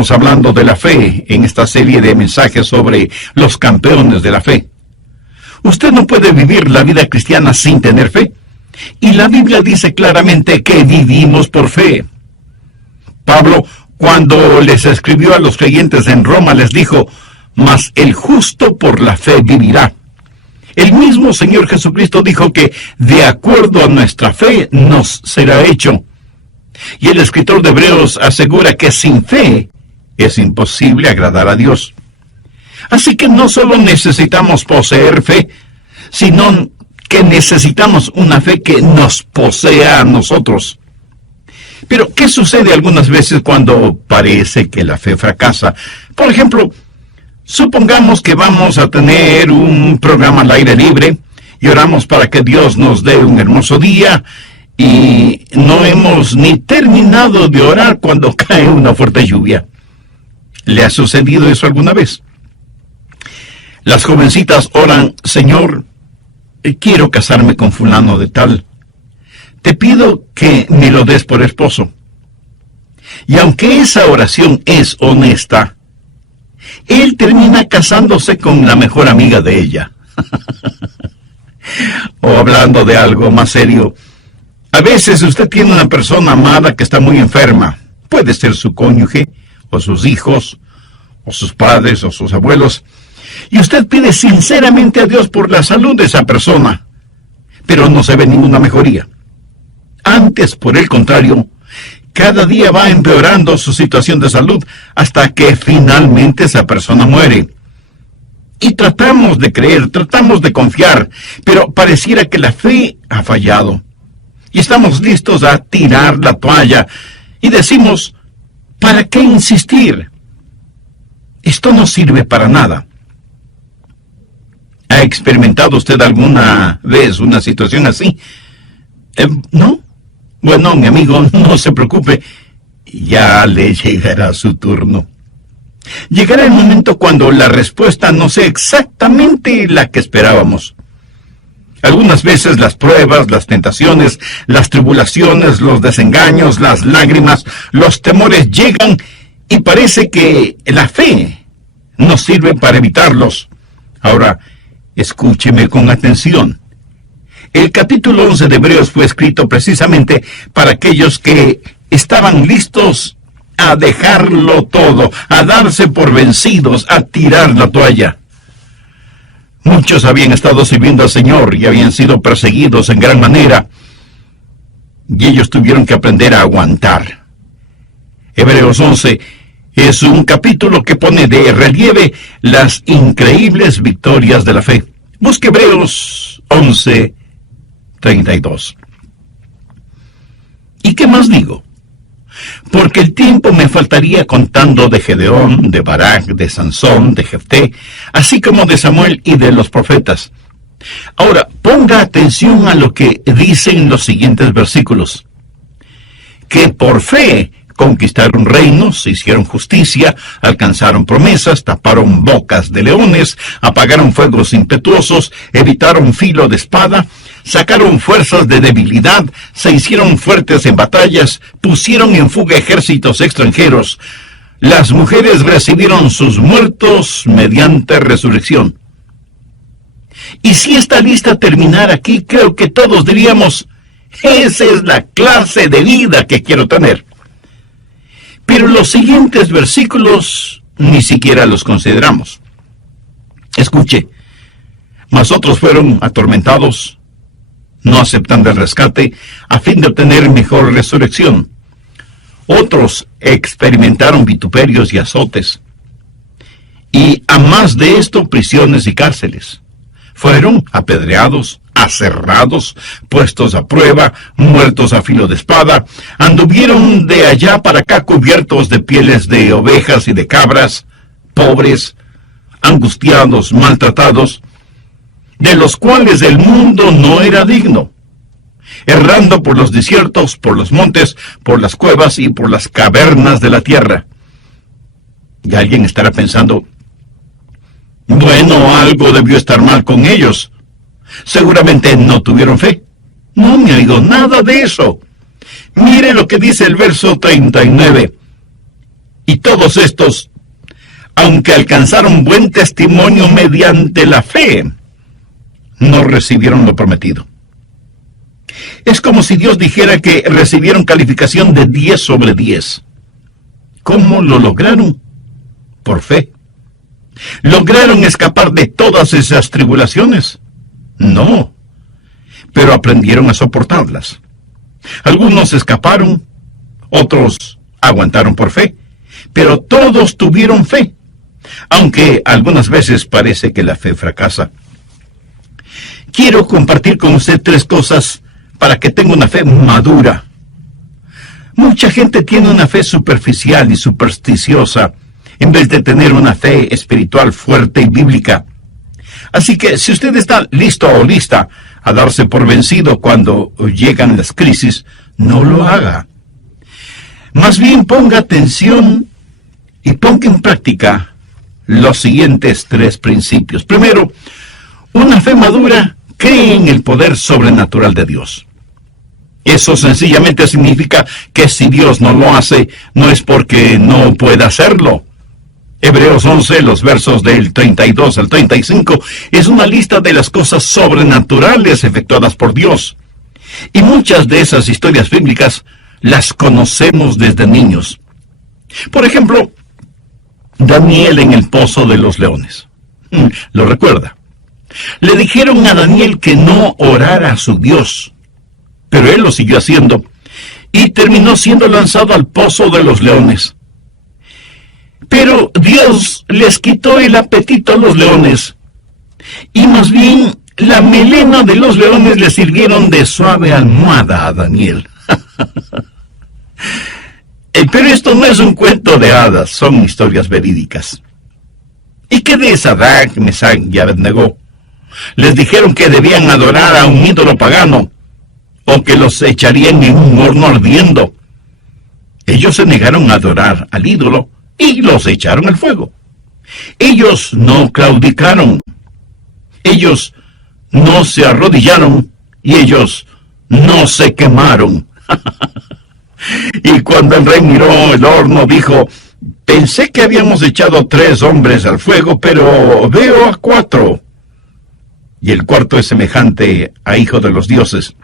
Estamos hablando de la fe en esta serie de mensajes sobre los campeones de la fe. Usted no puede vivir la vida cristiana sin tener fe. Y la Biblia dice claramente que vivimos por fe. Pablo, cuando les escribió a los creyentes en Roma, les dijo: mas el justo por la fe vivirá. El mismo Señor Jesucristo dijo que de acuerdo a nuestra fe nos será hecho. Y el escritor de Hebreos asegura que sin fe es imposible agradar a Dios. Así que no solo necesitamos poseer fe, sino que necesitamos una fe que nos posea a nosotros. Pero, ¿qué sucede algunas veces cuando parece que la fe fracasa? Por ejemplo, supongamos que vamos a tener un programa al aire libre y oramos para que Dios nos dé un hermoso día y no hemos ni terminado de orar cuando cae una fuerte lluvia. ¿Le ha sucedido eso alguna vez? Las jovencitas oran: Señor, quiero casarme con fulano de tal. Te pido que me lo des por esposo. Y aunque esa oración es honesta, él termina casándose con la mejor amiga de ella. O hablando de algo más serio, a veces usted tiene una persona amada que está muy enferma. Puede ser su cónyuge, o sus hijos, o sus padres, o sus abuelos. Y usted pide sinceramente a Dios por la salud de esa persona, pero no se ve ninguna mejoría. Antes, por el contrario, cada día va empeorando su situación de salud hasta que finalmente esa persona muere. Y tratamos de creer, tratamos de confiar, pero pareciera que la fe ha fallado. Y estamos listos a tirar la toalla y decimos: ¿para qué insistir? Esto no sirve para nada. ¿Ha experimentado usted alguna vez una situación así? ¿No? Bueno, mi amigo, no se preocupe. Ya le llegará su turno. Llegará el momento cuando la respuesta no sea exactamente la que esperábamos. Algunas veces las pruebas, las tentaciones, las tribulaciones, los desengaños, las lágrimas, los temores llegan y parece que la fe nos sirve para evitarlos. Ahora, escúcheme con atención. El capítulo 11 de Hebreos fue escrito precisamente para aquellos que estaban listos a dejarlo todo, a darse por vencidos, a tirar la toalla. Muchos habían estado sirviendo al Señor y habían sido perseguidos en gran manera, y ellos tuvieron que aprender a aguantar. Hebreos 11 es un capítulo que pone de relieve las increíbles victorias de la fe. Busque Hebreos 11:32. ¿Y qué más digo? Porque el tiempo me faltaría contando de Gedeón, de Barak, de Sansón, de Jefté, así como de Samuel y de los profetas. Ahora, ponga atención a lo que dicen los siguientes versículos. Que por fe conquistaron reinos, hicieron justicia, alcanzaron promesas, taparon bocas de leones, apagaron fuegos impetuosos, evitaron filo de espada, sacaron fuerzas de debilidad, se hicieron fuertes en batallas, pusieron en fuga ejércitos extranjeros. Las mujeres recibieron sus muertos mediante resurrección. Y si esta lista terminara aquí, creo que todos diríamos: esa es la clase de vida que quiero tener. Pero los siguientes versículos ni siquiera los consideramos. Escuche: mas otros fueron atormentados, no aceptando el rescate, a fin de obtener mejor resurrección. Otros experimentaron vituperios y azotes. Y a más de esto, prisiones y cárceles. Fueron apedreados, aserrados, puestos a prueba, muertos a filo de espada, anduvieron de allá para acá cubiertos de pieles de ovejas y de cabras, pobres, angustiados, maltratados, de los cuales el mundo no era digno, errando por los desiertos, por los montes, por las cuevas y por las cavernas de la tierra. Y alguien estará pensando: bueno, algo debió estar mal con ellos. Seguramente no tuvieron fe. No, mi amigo, nada de eso. Mire lo que dice el verso 39. Y todos estos, aunque alcanzaron buen testimonio mediante la fe, no recibieron lo prometido. Es como si Dios dijera que recibieron calificación de 10 sobre 10. ¿Cómo lo lograron? Por fe. ¿Lograron escapar de todas esas tribulaciones? No, pero aprendieron a soportarlas. Algunos escaparon, otros aguantaron por fe, pero todos tuvieron fe, aunque algunas veces parece que la fe fracasa. Quiero compartir con usted 3 cosas para que tenga una fe madura. Mucha gente tiene una fe superficial y supersticiosa, en vez de tener una fe espiritual fuerte y bíblica. Así que si usted está listo o lista a darse por vencido cuando llegan las crisis, no lo haga. Más bien ponga atención y ponga en práctica los siguientes 3 principios. Primero, una fe madura cree en el poder sobrenatural de Dios. Eso sencillamente significa que si Dios no lo hace, no es porque no pueda hacerlo. Hebreos 11, los versos del 32 al 35, es una lista de las cosas sobrenaturales efectuadas por Dios. Y muchas de esas historias bíblicas las conocemos desde niños. Por ejemplo, Daniel en el pozo de los leones. ¿Lo recuerda? Le dijeron a Daniel que no orara a su Dios, pero él lo siguió haciendo y terminó siendo lanzado al pozo de los leones. Pero Dios les quitó el apetito a los leones, y más bien la melena de los leones le sirvieron de suave almohada a Daniel. Pero esto no es un cuento de hadas, son historias verídicas. ¿Y qué de Sadrach, Mesach y Abednego? Les dijeron que debían adorar a un ídolo pagano, o que los echarían en un horno ardiendo. Ellos se negaron a adorar al ídolo, y los echaron al fuego. Ellos no claudicaron. Ellos no se arrodillaron. Y ellos no se quemaron. Y cuando el rey miró el horno, dijo: pensé que habíamos echado 3 hombres al fuego, pero veo a 4. Y el cuarto es semejante a hijo de los dioses.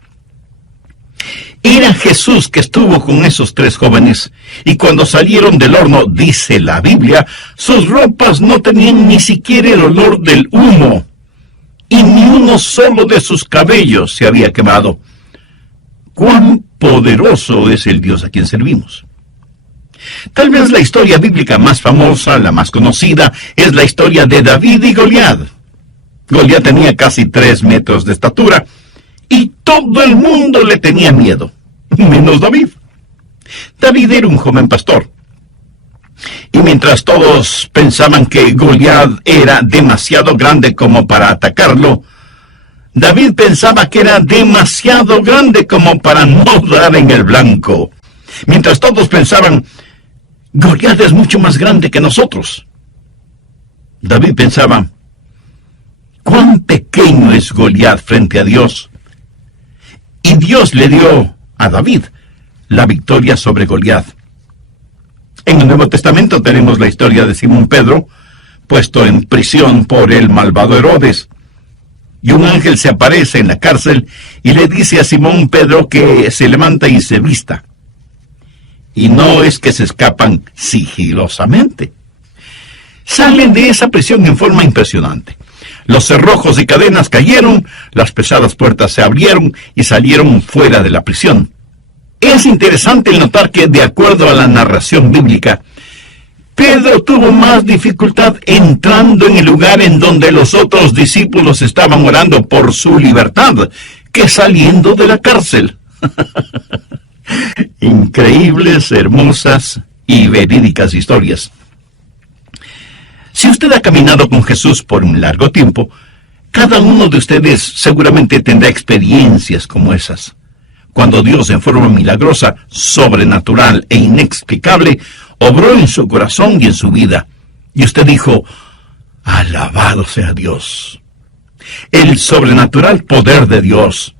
Era Jesús que estuvo con esos 3 jóvenes, y cuando salieron del horno, dice la Biblia, sus ropas no tenían ni siquiera el olor del humo, y ni uno solo de sus cabellos se había quemado. ¡Cuán poderoso es el Dios a quien servimos! Tal vez la historia bíblica más famosa, la más conocida, es la historia de David y Goliat. Goliat tenía casi 3 metros de estatura, y todo el mundo le tenía miedo, menos David. David era un joven pastor. Y mientras todos pensaban que Goliat era demasiado grande como para atacarlo, David pensaba que era demasiado grande como para no dar en el blanco. Mientras todos pensaban, Goliat es mucho más grande que nosotros, David pensaba, cuán pequeño es Goliat frente a Dios. Y Dios le dio a David la victoria sobre Goliat. En el Nuevo Testamento tenemos la historia de Simón Pedro, puesto en prisión por el malvado Herodes. Y un ángel se aparece en la cárcel y le dice a Simón Pedro que se levanta y se vista. Y no es que se escapan sigilosamente. Salen de esa prisión en forma impresionante. Los cerrojos y cadenas cayeron, las pesadas puertas se abrieron y salieron fuera de la prisión. Es interesante el notar que, de acuerdo a la narración bíblica, Pedro tuvo más dificultad entrando en el lugar en donde los otros discípulos estaban orando por su libertad que saliendo de la cárcel. Increíbles, hermosas y verídicas historias. Si usted ha caminado con Jesús por un largo tiempo, cada uno de ustedes seguramente tendrá experiencias como esas. Cuando Dios, en forma milagrosa, sobrenatural e inexplicable, obró en su corazón y en su vida. Y usted dijo, alabado sea Dios. El sobrenatural poder de Dios.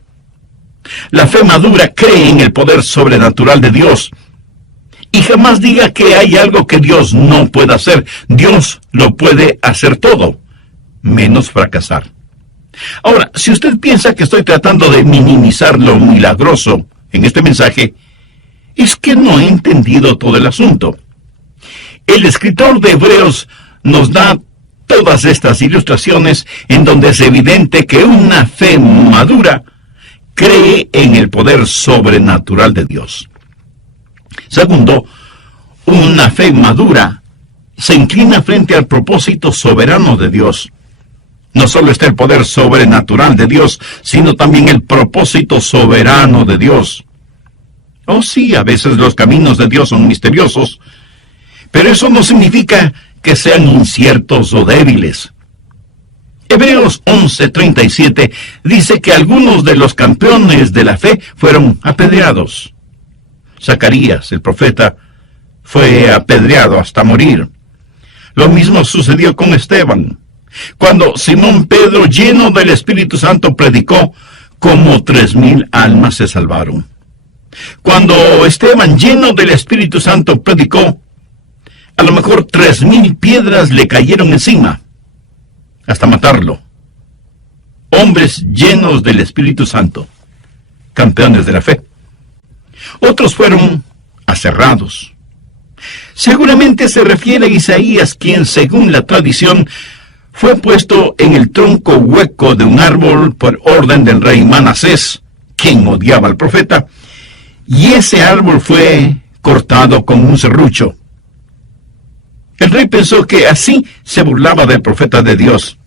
La fe madura cree en el poder sobrenatural de Dios. Y jamás diga que hay algo que Dios no pueda hacer. Dios lo puede hacer todo, menos fracasar. Ahora, si usted piensa que estoy tratando de minimizar lo milagroso en este mensaje, es que no he entendido todo el asunto. El escritor de Hebreos nos da todas estas ilustraciones en donde es evidente que una fe madura cree en el poder sobrenatural de Dios. Segundo, una fe madura se inclina frente al propósito soberano de Dios. No solo está el poder sobrenatural de Dios, sino también el propósito soberano de Dios. Oh sí, a veces los caminos de Dios son misteriosos, pero eso no significa que sean inciertos o débiles. Hebreos 11:37 dice que algunos de los campeones de la fe fueron apedreados. Zacarías, el profeta, fue apedreado hasta morir. Lo mismo sucedió con Esteban. Cuando Simón Pedro, lleno del Espíritu Santo, predicó, como 3,000 almas se salvaron. Cuando Esteban, lleno del Espíritu Santo, predicó, a lo mejor 3,000 piedras le cayeron encima, hasta matarlo. Hombres llenos del Espíritu Santo, campeones de la fe. Otros fueron aserrados. Seguramente se refiere a Isaías, quien, según la tradición, fue puesto en el tronco hueco de un árbol por orden del rey Manasés, quien odiaba al profeta, y ese árbol fue cortado con un serrucho. El rey pensó que así se burlaba del profeta de Dios.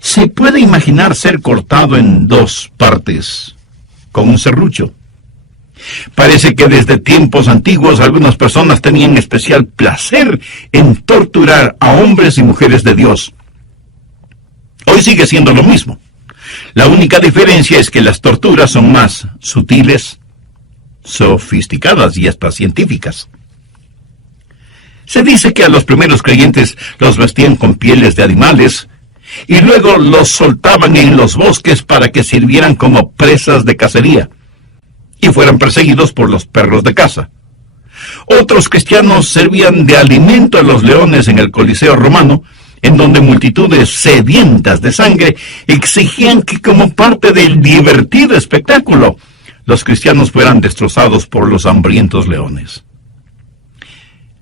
¿Se puede imaginar ser cortado en 2 partes con un serrucho? Parece que desde tiempos antiguos algunas personas tenían especial placer en torturar a hombres y mujeres de Dios. Hoy sigue siendo lo mismo. La única diferencia es que las torturas son más sutiles, sofisticadas y hasta científicas. Se dice que a los primeros creyentes los vestían con pieles de animales y luego los soltaban en los bosques para que sirvieran como presas de cacería y fueran perseguidos por los perros de caza. Otros cristianos servían de alimento a los leones en el Coliseo romano, en donde multitudes sedientas de sangre exigían que, como parte del divertido espectáculo, los cristianos fueran destrozados por los hambrientos leones.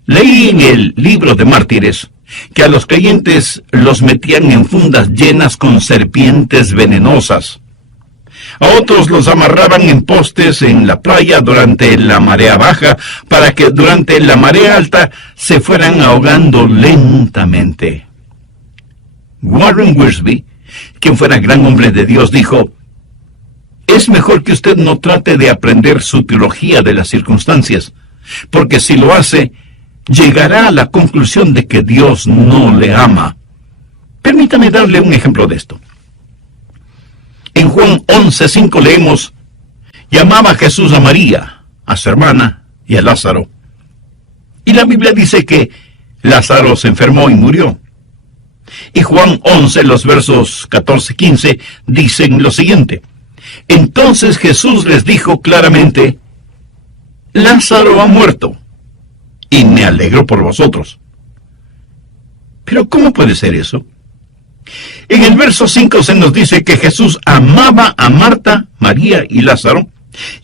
Leí en el libro de Mártires que a los creyentes los metían en fundas llenas con serpientes venenosas. A otros los amarraban en postes en la playa durante la marea baja para que durante la marea alta se fueran ahogando lentamente. Warren Wiersbe, quien fuera gran hombre de Dios, dijo: es mejor que usted no trate de aprender su teología de las circunstancias, porque si lo hace, llegará a la conclusión de que Dios no le ama. Permítame darle un ejemplo de esto. En Juan 11:5 leemos: llamaba Jesús a María, a su hermana y a Lázaro. Y la Biblia dice que Lázaro se enfermó y murió. Y Juan 11, los versos 14-15, dicen lo siguiente: entonces Jesús les dijo claramente: Lázaro ha muerto, y me alegro por vosotros. Pero ¿cómo puede ser eso? En el verso 5 se nos dice que Jesús amaba a Marta, María y Lázaro,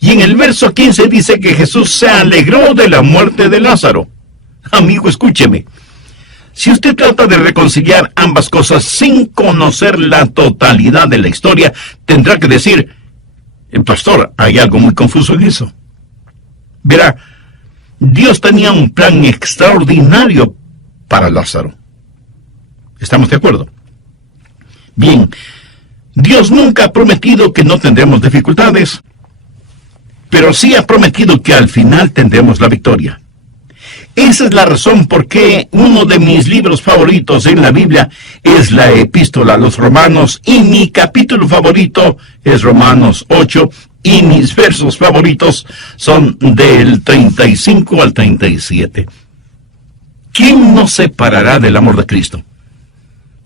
y en el verso 15 dice que Jesús se alegró de la muerte de Lázaro. Amigo, escúcheme. Si usted trata de reconciliar ambas cosas sin conocer la totalidad de la historia, tendrá que decir: pastor, hay algo muy confuso en eso. Verá, Dios tenía un plan extraordinario para Lázaro. ¿Estamos de acuerdo? Bien, Dios nunca ha prometido que no tendremos dificultades, pero sí ha prometido que al final tendremos la victoria. Esa es la razón por qué uno de mis libros favoritos en la Biblia es la Epístola a los Romanos, y mi capítulo favorito es Romanos 8, y mis versos favoritos son del 35 al 37. ¿Quién nos separará del amor de Cristo?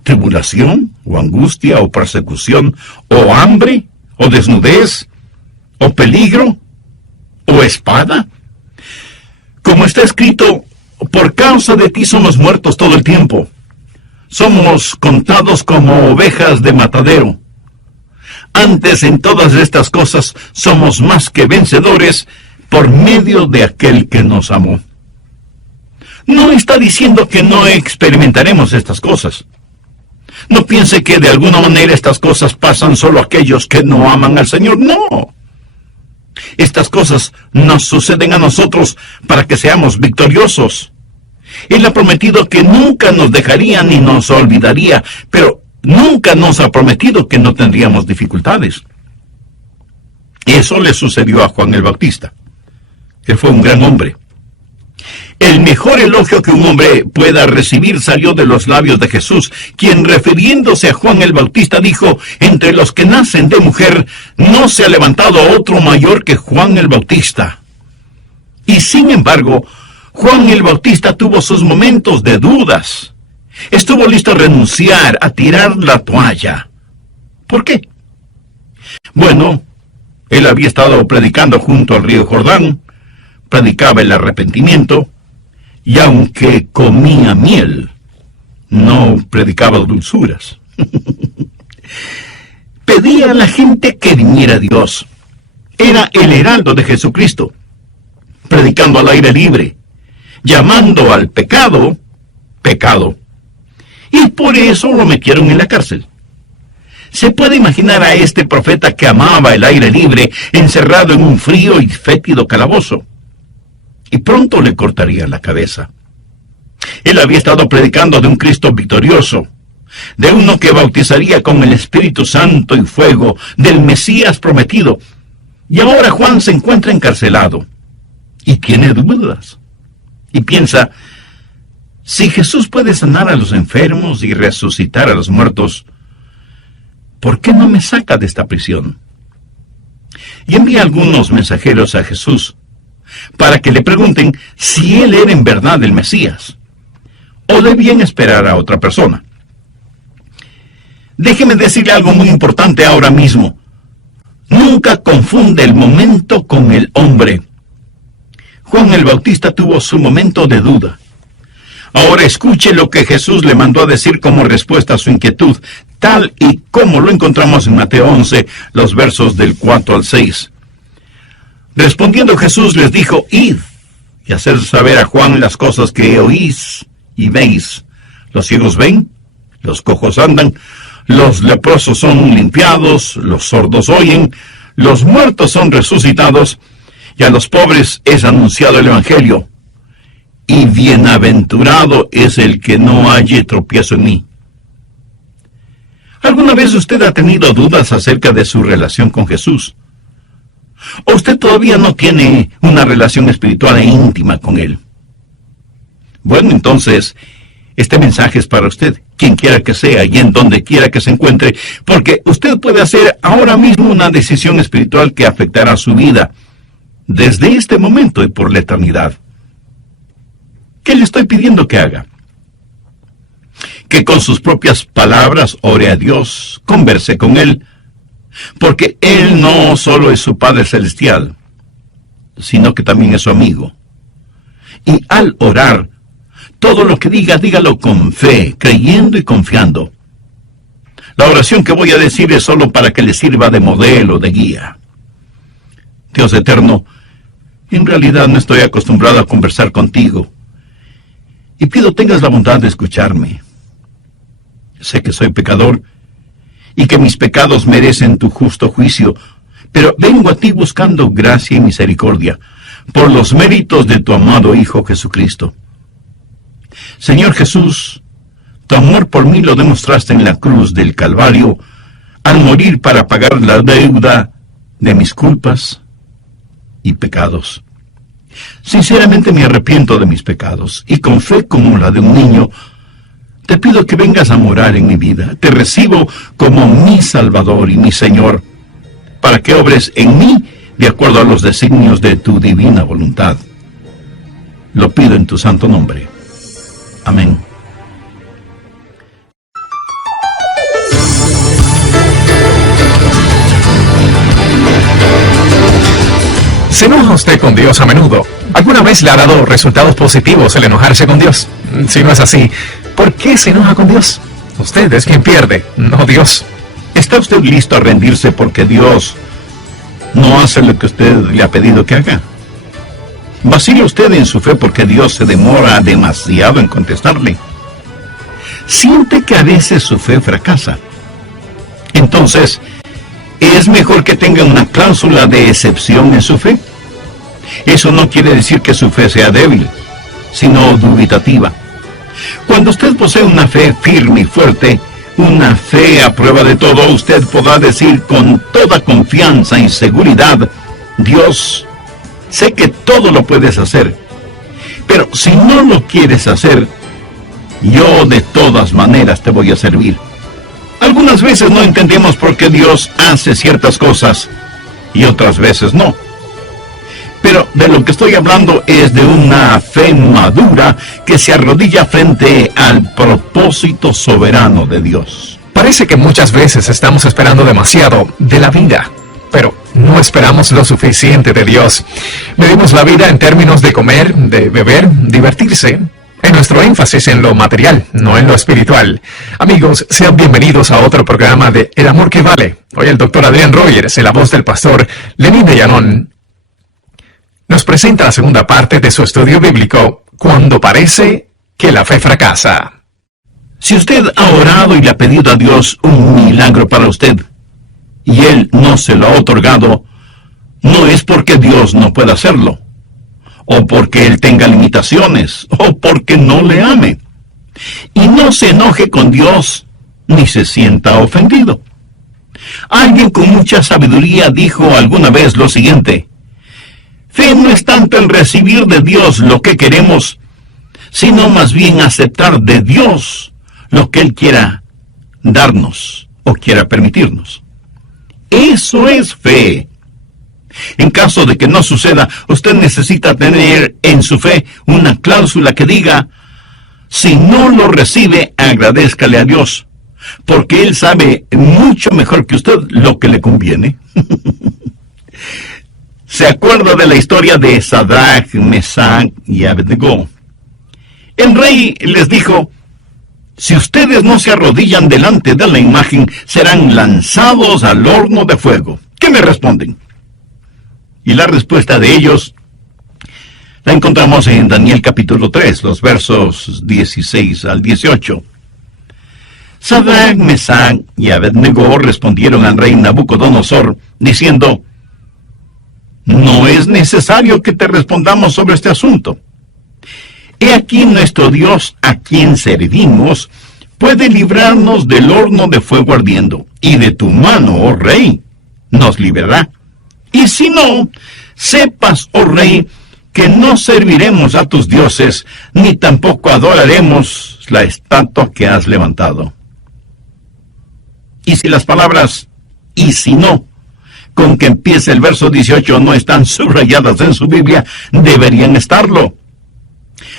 ¿Tribulación, o angustia, o persecución, o hambre, o desnudez, o peligro, o espada? Como está escrito, por causa de ti somos muertos todo el tiempo. Somos contados como ovejas de matadero. Antes, en todas estas cosas, somos más que vencedores por medio de aquel que nos amó. No está diciendo que no experimentaremos estas cosas. No piense que de alguna manera estas cosas pasan solo a aquellos que no aman al Señor. No. Estas cosas nos suceden a nosotros para que seamos victoriosos. Él ha prometido que nunca nos dejaría ni nos olvidaría, pero nunca nos ha prometido que no tendríamos dificultades. Eso le sucedió a Juan el Bautista. Él fue un gran hombre. El mejor elogio que un hombre pueda recibir salió de los labios de Jesús, quien, refiriéndose a Juan el Bautista, dijo: entre los que nacen de mujer no se ha levantado otro mayor que Juan el Bautista. Y sin embargo, Juan el Bautista tuvo sus momentos de dudas. Estuvo listo a renunciar, a tirar la toalla. ¿Por qué? Bueno, él había estado predicando junto al río Jordán, predicaba el arrepentimiento, y aunque comía miel, no predicaba dulzuras. Pedía a la gente que viniera a Dios. Era el heraldo de Jesucristo, predicando al aire libre, llamando al pecado, pecado. Y por eso lo metieron en la cárcel. Se puede imaginar a este profeta que amaba el aire libre, encerrado en un frío y fétido calabozo. Y pronto le cortarían la cabeza. Él había estado predicando de un Cristo victorioso, de uno que bautizaría con el Espíritu Santo y fuego, del Mesías prometido. Y ahora Juan se encuentra encarcelado y tiene dudas. Y piensa: si Jesús puede sanar a los enfermos y resucitar a los muertos, ¿por qué no me saca de esta prisión? Y envía algunos mensajeros a Jesús para que le pregunten si él era en verdad el Mesías, o debían esperar a otra persona. Déjeme decirle algo muy importante ahora mismo. Nunca confunde el momento con el hombre. Juan el Bautista tuvo su momento de duda. Ahora escuche lo que Jesús le mandó a decir como respuesta a su inquietud, tal y como lo encontramos en Mateo 11, los versos del 4 al 6. Respondiendo Jesús les dijo: id y haced saber a Juan las cosas que oís y veis. Los ciegos ven, los cojos andan, los leprosos son limpiados, los sordos oyen, los muertos son resucitados, y a los pobres es anunciado el Evangelio. Y bienaventurado es el que no halle tropiezo en mí. ¿Alguna vez usted ha tenido dudas acerca de su relación con Jesús? ¿O usted todavía no tiene una relación espiritual e íntima con Él? Bueno, entonces, este mensaje es para usted, quien quiera que sea y en donde quiera que se encuentre, porque usted puede hacer ahora mismo una decisión espiritual que afectará su vida desde este momento y por la eternidad. ¿Qué le estoy pidiendo que haga? Que con sus propias palabras ore a Dios, converse con Él, porque Él no solo es su Padre Celestial, sino que también es su amigo. Y al orar, todo lo que diga, dígalo con fe, creyendo y confiando. La oración que voy a decir es solo para que le sirva de modelo, de guía. Dios eterno, en realidad no estoy acostumbrado a conversar contigo, y pido tengas la bondad de escucharme. Sé que soy pecador, y que mis pecados merecen tu justo juicio, pero vengo a ti buscando gracia y misericordia, por los méritos de tu amado Hijo Jesucristo. Señor Jesús, tu amor por mí lo demostraste en la cruz del Calvario, al morir para pagar la deuda de mis culpas y pecados. Sinceramente me arrepiento de mis pecados, y con fe como la de un niño, te pido que vengas a morar en mi vida. Te recibo como mi Salvador y mi Señor, para que obres en mí de acuerdo a los designios de tu divina voluntad. Lo pido en tu santo nombre. Amén. ¿Se enoja usted con Dios a menudo? ¿Alguna vez le ha dado resultados positivos el enojarse con Dios? Si no es así, ¿por qué se enoja con Dios? Usted es quien pierde, no Dios. ¿Está usted listo a rendirse porque Dios no hace lo que usted le ha pedido que haga? ¿Vacila usted en su fe porque Dios se demora demasiado en contestarle? ¿Siente que a veces su fe fracasa? Entonces, ¿es mejor que tenga una cláusula de excepción en su fe? Eso no quiere decir que su fe sea débil, sino dubitativa. Cuando usted posee una fe firme y fuerte, una fe a prueba de todo, usted podrá decir con toda confianza y seguridad: Dios, sé que todo lo puedes hacer, pero si no lo quieres hacer, yo de todas maneras te voy a servir. Algunas veces no entendemos por qué Dios hace ciertas cosas y otras veces no. Pero de lo que estoy hablando es de una fe madura que se arrodilla frente al propósito soberano de Dios. Parece que muchas veces estamos esperando demasiado de la vida, pero no esperamos lo suficiente de Dios. Medimos la vida en términos de comer, de beber, divertirse, en nuestro énfasis en lo material, no en lo espiritual. Amigos, sean bienvenidos a otro programa de El Amor que Vale. Hoy el Dr. Adrián Rogers, en la voz del pastor Lenín de Llanón, nos presenta la segunda parte de su estudio bíblico, Cuando parece que la fe fracasa. Si usted ha orado y le ha pedido a Dios un milagro para usted, y Él no se lo ha otorgado, no es porque Dios no pueda hacerlo, o porque Él tenga limitaciones, o porque no le ame. Y no se enoje con Dios, ni se sienta ofendido. Alguien con mucha sabiduría dijo alguna vez lo siguiente: fe no es tanto el recibir de Dios lo que queremos, sino más bien aceptar de Dios lo que Él quiera darnos o quiera permitirnos. Eso es fe. En caso de que no suceda, usted necesita tener en su fe una cláusula que diga: si no lo recibe, agradézcale a Dios, porque Él sabe mucho mejor que usted lo que le conviene. ¿Se acuerda de la historia de Sadrach, Mesach y Abednego? El rey les dijo: si ustedes no se arrodillan delante de la imagen, serán lanzados al horno de fuego. ¿Qué me responden? Y la respuesta de ellos la encontramos en Daniel capítulo 3, los versos 16 al 18. Sadrach, Mesach y Abednego respondieron al rey Nabucodonosor, diciendo: no es necesario que te respondamos sobre este asunto. He aquí nuestro Dios, a quien servimos, puede librarnos del horno de fuego ardiendo, y de tu mano, oh rey, nos librará. Y si no, sepas, oh rey, que no serviremos a tus dioses, ni tampoco adoraremos la estatua que has levantado. Y si las palabras "y si no", con que empieza el verso 18, no están subrayadas en su Biblia, deberían estarlo.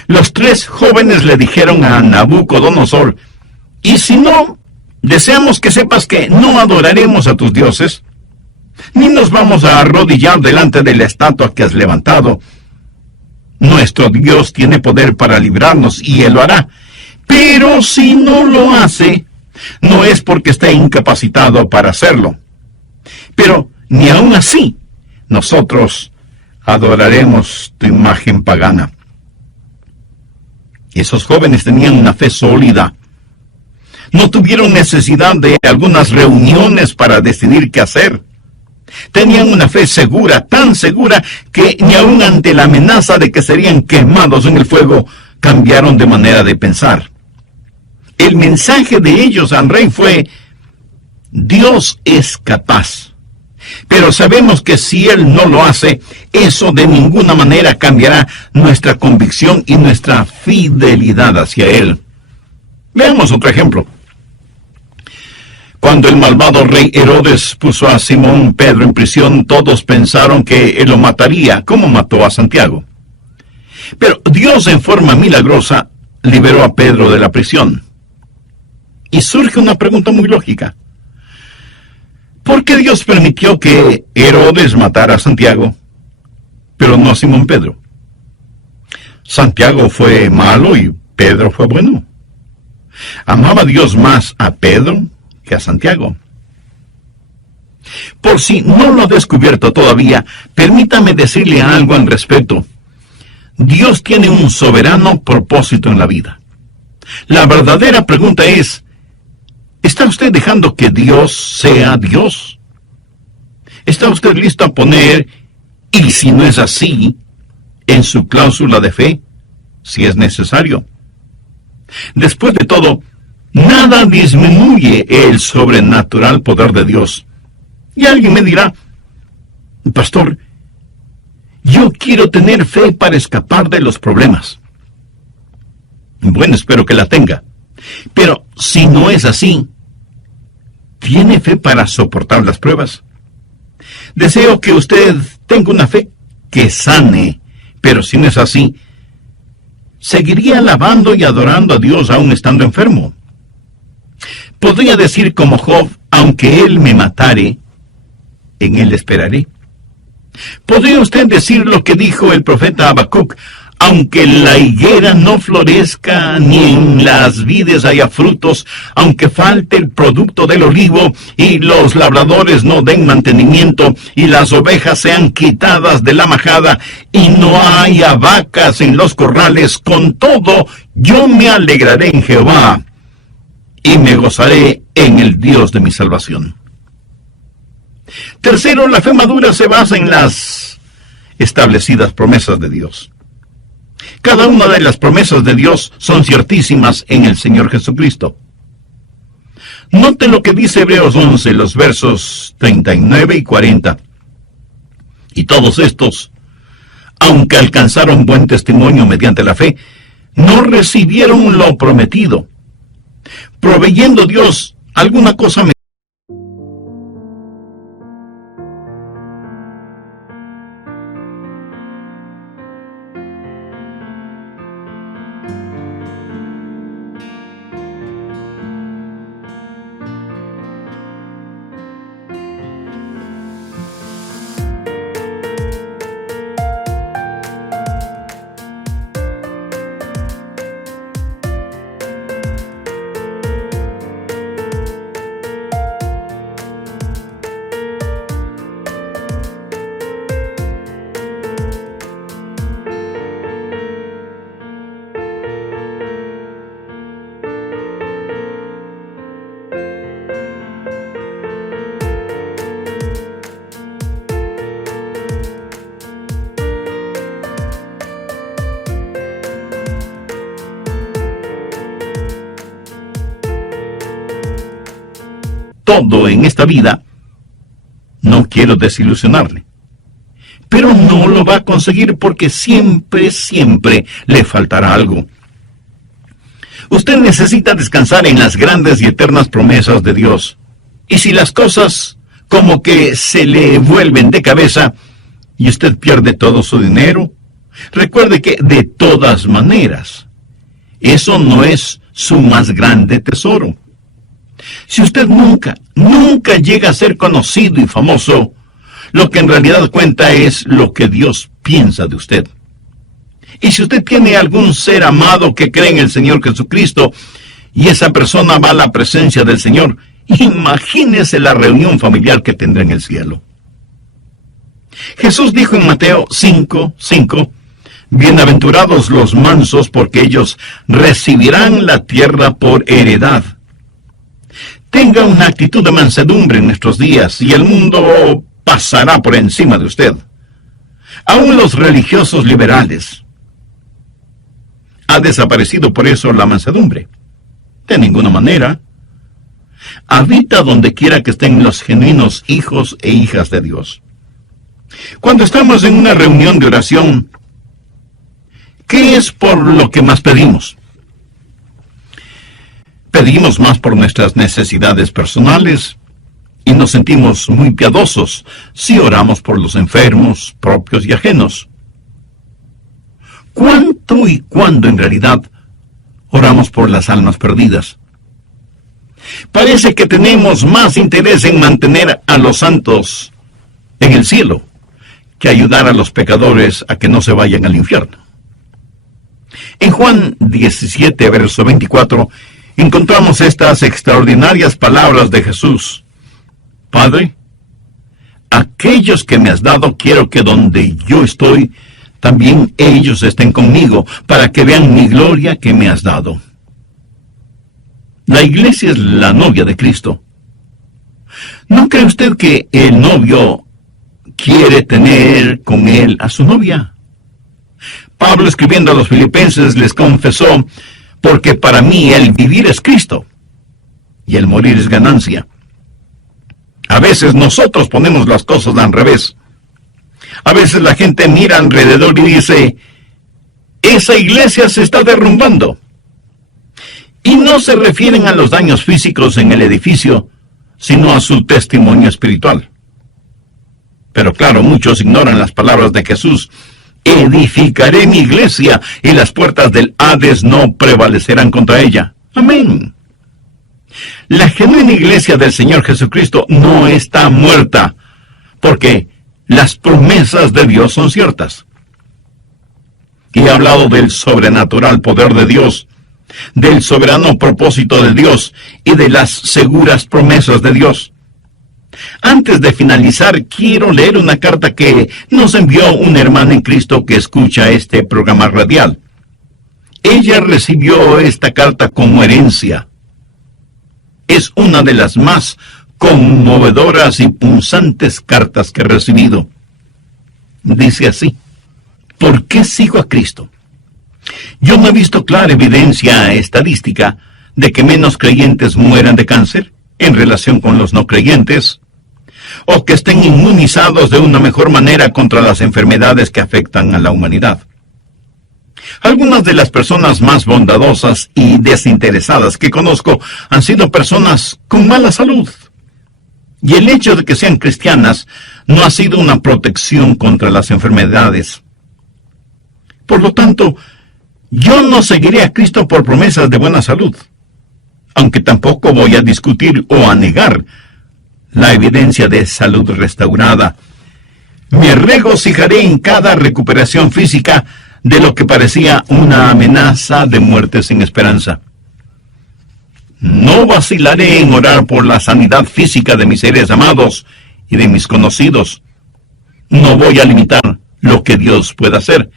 Los tres jóvenes le dijeron a Nabucodonosor: y si no, deseamos que sepas que no adoraremos a tus dioses, ni nos vamos a arrodillar delante de la estatua que has levantado. Nuestro Dios tiene poder para librarnos, y Él lo hará. Pero si no lo hace, no es porque esté incapacitado para hacerlo. Pero ni aun así, nosotros adoraremos tu imagen pagana. Esos jóvenes tenían una fe sólida. No tuvieron necesidad de algunas reuniones para decidir qué hacer. Tenían una fe segura, tan segura, que ni aun ante la amenaza de que serían quemados en el fuego, cambiaron de manera de pensar. El mensaje de ellos al rey fue: Dios es capaz. Pero sabemos que si Él no lo hace, eso de ninguna manera cambiará nuestra convicción y nuestra fidelidad hacia Él. Veamos otro ejemplo. Cuando el malvado rey Herodes puso a Simón Pedro en prisión, todos pensaron que él lo mataría, como mató a Santiago. Pero Dios, en forma milagrosa, liberó a Pedro de la prisión. Y surge una pregunta muy lógica: ¿por qué Dios permitió que Herodes matara a Santiago? pero no a Simón Pedro. Santiago fue malo y Pedro fue bueno. Amaba Dios más a Pedro que a Santiago. Por si no lo ha descubierto todavía, permítame decirle algo al respecto. Dios tiene un soberano propósito en la vida. La verdadera pregunta es, ¿está usted dejando que Dios sea Dios? ¿Está usted listo a poner, y si no es así, en su cláusula de fe, si es necesario? Después de todo, nada disminuye el sobrenatural poder de Dios. Y alguien me dirá, pastor, yo quiero tener fe para escapar de los problemas. Bueno, espero que la tenga. Pero si no es así, ¿tiene fe para soportar las pruebas? Deseo que usted tenga una fe que sane, pero si no es así, ¿seguiría alabando y adorando a Dios aún estando enfermo? Podría decir como Job, aunque Él me matare, en Él esperaré. ¿Podría usted decir lo que dijo el profeta Habacuc? Aunque la higuera no florezca, ni en las vides haya frutos, aunque falte el producto del olivo, y los labradores no den mantenimiento, y las ovejas sean quitadas de la majada, y no haya vacas en los corrales, con todo yo me alegraré en Jehová, y me gozaré en el Dios de mi salvación. Tercero, la fe madura se basa en las establecidas promesas de Dios. Cada una de las promesas de Dios son ciertísimas en el Señor Jesucristo. Note lo que dice Hebreos 11, los versos 39 y 40. Y todos estos, aunque alcanzaron buen testimonio mediante la fe, no recibieron lo prometido, proveyendo Dios alguna cosa mejor. Todo en esta vida, no quiero desilusionarle, pero no lo va a conseguir porque siempre le faltará algo. Usted necesita descansar en las grandes y eternas promesas de Dios. Y si las cosas como que se le vuelven de cabeza y usted pierde todo su dinero, recuerde que de todas maneras, eso no es su más grande tesoro. Si usted nunca llega a ser conocido y famoso, lo que en realidad cuenta es lo que Dios piensa de usted. Y si usted tiene algún ser amado que cree en el Señor Jesucristo, y esa persona va a la presencia del Señor, imagínese la reunión familiar que tendrá en el cielo. Jesús dijo en Mateo 5:5, bienaventurados los mansos, porque ellos recibirán la tierra por heredad. Tenga una actitud de mansedumbre en nuestros días y el mundo pasará por encima de usted. Aún los religiosos liberales. ¿Ha desaparecido por eso la mansedumbre? De ninguna manera. Habita donde quiera que estén los genuinos hijos e hijas de Dios. Cuando estamos en una reunión de oración, ¿qué es por lo que más pedimos? Pedimos más por nuestras necesidades personales y nos sentimos muy piadosos si oramos por los enfermos, propios y ajenos. ¿Cuánto y cuándo en realidad oramos por las almas perdidas? Parece que tenemos más interés en mantener a los santos en el cielo que ayudar a los pecadores a que no se vayan al infierno. En Juan 17, verso 24, encontramos estas extraordinarias palabras de Jesús. Padre, aquellos que me has dado, quiero que donde yo estoy, también ellos estén conmigo, para que vean mi gloria que me has dado. La iglesia es la novia de Cristo. ¿No cree usted que el novio quiere tener con él a su novia? Pablo, escribiendo a los filipenses, les confesó, porque para mí el vivir es Cristo y el morir es ganancia. A veces nosotros ponemos las cosas al revés. A veces la gente mira alrededor y dice, esa iglesia se está derrumbando. Y no se refieren a los daños físicos en el edificio, sino a su testimonio espiritual. Pero claro, muchos ignoran las palabras de Jesús. Edificaré mi iglesia y las puertas del Hades no prevalecerán contra ella. Amén. La genuina iglesia del Señor Jesucristo no está muerta, porque las promesas de Dios son ciertas. Y he hablado del sobrenatural poder de Dios, del soberano propósito de Dios y de las seguras promesas de Dios. Antes de finalizar, quiero leer una carta que nos envió una hermana en Cristo que escucha este programa radial. Ella recibió esta carta como herencia. Es una de las más conmovedoras y punzantes cartas que he recibido. Dice así: ¿por qué sigo a Cristo? Yo no he visto clara evidencia estadística de que menos creyentes mueran de cáncer en relación con los no creyentes, o que estén inmunizados de una mejor manera contra las enfermedades que afectan a la humanidad. Algunas de las personas más bondadosas y desinteresadas que conozco han sido personas con mala salud. Y el hecho de que sean cristianas no ha sido una protección contra las enfermedades. Por lo tanto, yo no seguiré a Cristo por promesas de buena salud, aunque tampoco voy a discutir o a negar la evidencia de salud restaurada. Me regocijaré en cada recuperación física de lo que parecía una amenaza de muerte sin esperanza. No vacilaré en orar por la sanidad física de mis seres amados y de mis conocidos. No voy a limitar lo que Dios pueda hacer,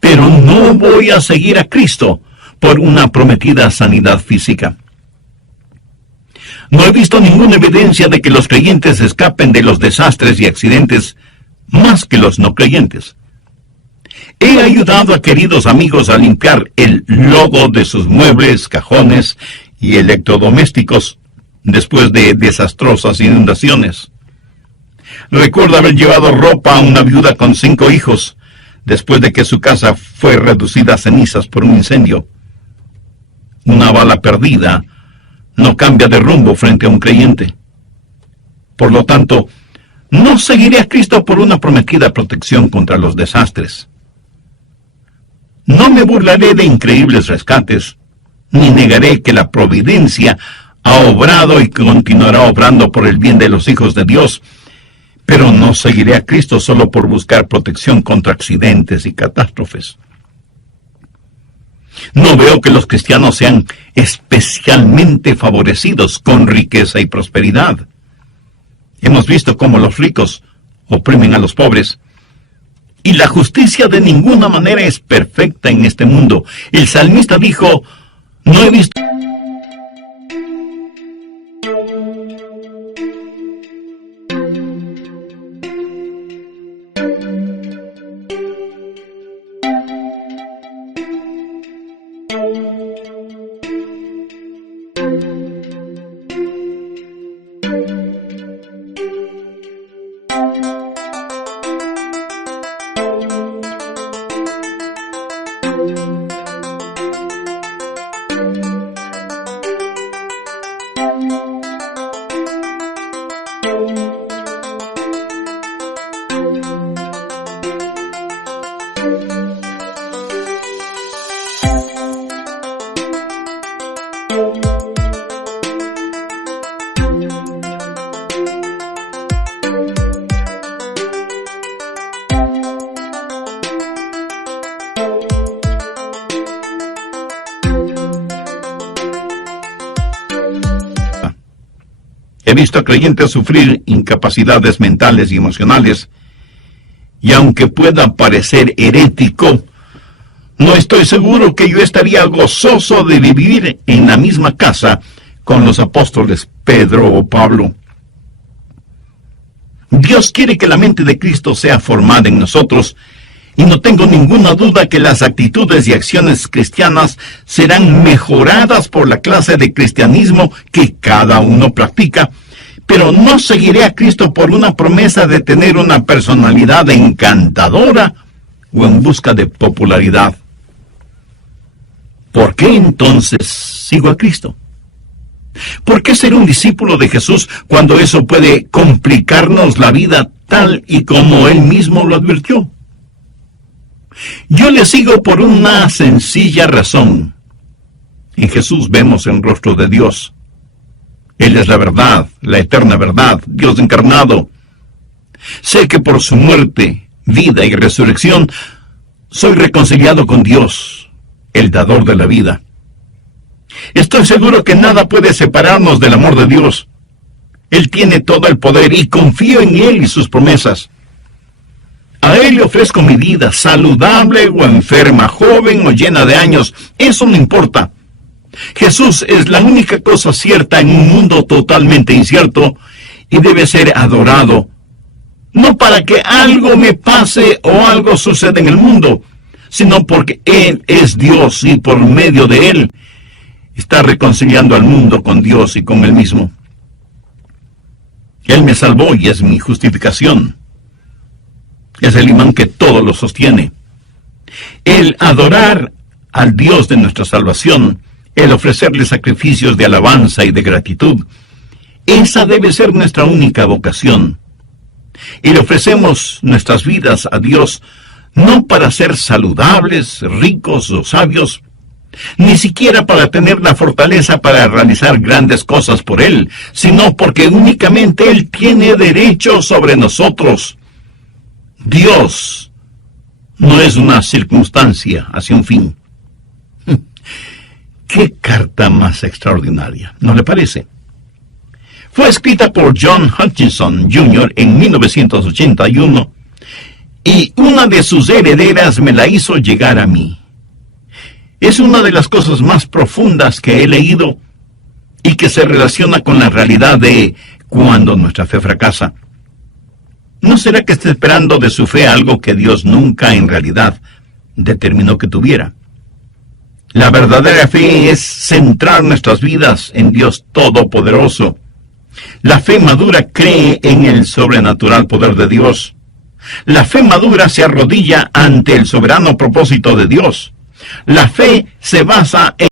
pero no voy a seguir a Cristo por una prometida sanidad física. No he visto ninguna evidencia de que los creyentes escapen de los desastres y accidentes más que los no creyentes. He ayudado a queridos amigos a limpiar el lodo de sus muebles, cajones y electrodomésticos después de desastrosas inundaciones. Recuerdo haber llevado ropa a una viuda con 5 hijos después de que su casa fue reducida a cenizas por un incendio. Una bala perdida no cambia de rumbo frente a un creyente. Por lo tanto, no seguiré a Cristo por una prometida protección contra los desastres. No me burlaré de increíbles rescates, ni negaré que la providencia ha obrado y continuará obrando por el bien de los hijos de Dios, pero no seguiré a Cristo solo por buscar protección contra accidentes y catástrofes. No veo que los cristianos sean especialmente favorecidos con riqueza y prosperidad. Hemos visto cómo los ricos oprimen a los pobres. Y la justicia de ninguna manera es perfecta en este mundo. El salmista dijo, no he visto... He visto a creyentes sufrir incapacidades mentales y emocionales, y aunque pueda parecer herético, no estoy seguro que yo estaría gozoso de vivir en la misma casa con los apóstoles Pedro o Pablo. Dios quiere que la mente de Cristo sea formada en nosotros, y no tengo ninguna duda que las actitudes y acciones cristianas serán mejoradas por la clase de cristianismo que cada uno practica, pero no seguiré a Cristo por una promesa de tener una personalidad encantadora o en busca de popularidad. ¿Por qué entonces sigo a Cristo? ¿Por qué ser un discípulo de Jesús cuando eso puede complicarnos la vida tal y como Él mismo lo advirtió? Yo le sigo por una sencilla razón. En Jesús vemos el rostro de Dios. Él es la verdad, la eterna verdad, Dios encarnado. Sé que por su muerte, vida y resurrección, soy reconciliado con Dios, el dador de la vida. Estoy seguro que nada puede separarnos del amor de Dios. Él tiene todo el poder y confío en Él y sus promesas. A Él le ofrezco mi vida, saludable o enferma, joven o llena de años. Eso no importa. Jesús es la única cosa cierta en un mundo totalmente incierto y debe ser adorado. No para que algo me pase o algo suceda en el mundo, sino porque Él es Dios y por medio de Él está reconciliando al mundo con Dios y con Él mismo. Él me salvó y es mi justificación. Es el imán que todo lo sostiene. El adorar al Dios de nuestra salvación, el ofrecerle sacrificios de alabanza y de gratitud, esa debe ser nuestra única vocación. Y le ofrecemos nuestras vidas a Dios, no para ser saludables, ricos o sabios, ni siquiera para tener la fortaleza para realizar grandes cosas por Él, sino porque únicamente Él tiene derecho sobre nosotros. Dios no es una circunstancia hacia un fin. ¡Qué carta más extraordinaria! ¿No le parece? Fue escrita por John Hutchinson Jr. en 1981 y una de sus herederas me la hizo llegar a mí. Es una de las cosas más profundas que he leído y que se relaciona con la realidad de cuando nuestra fe fracasa. ¿No será que está esperando de su fe algo que Dios nunca en realidad determinó que tuviera? La verdadera fe es centrar nuestras vidas en Dios Todopoderoso. La fe madura cree en el sobrenatural poder de Dios. La fe madura se arrodilla ante el soberano propósito de Dios. La fe se basa en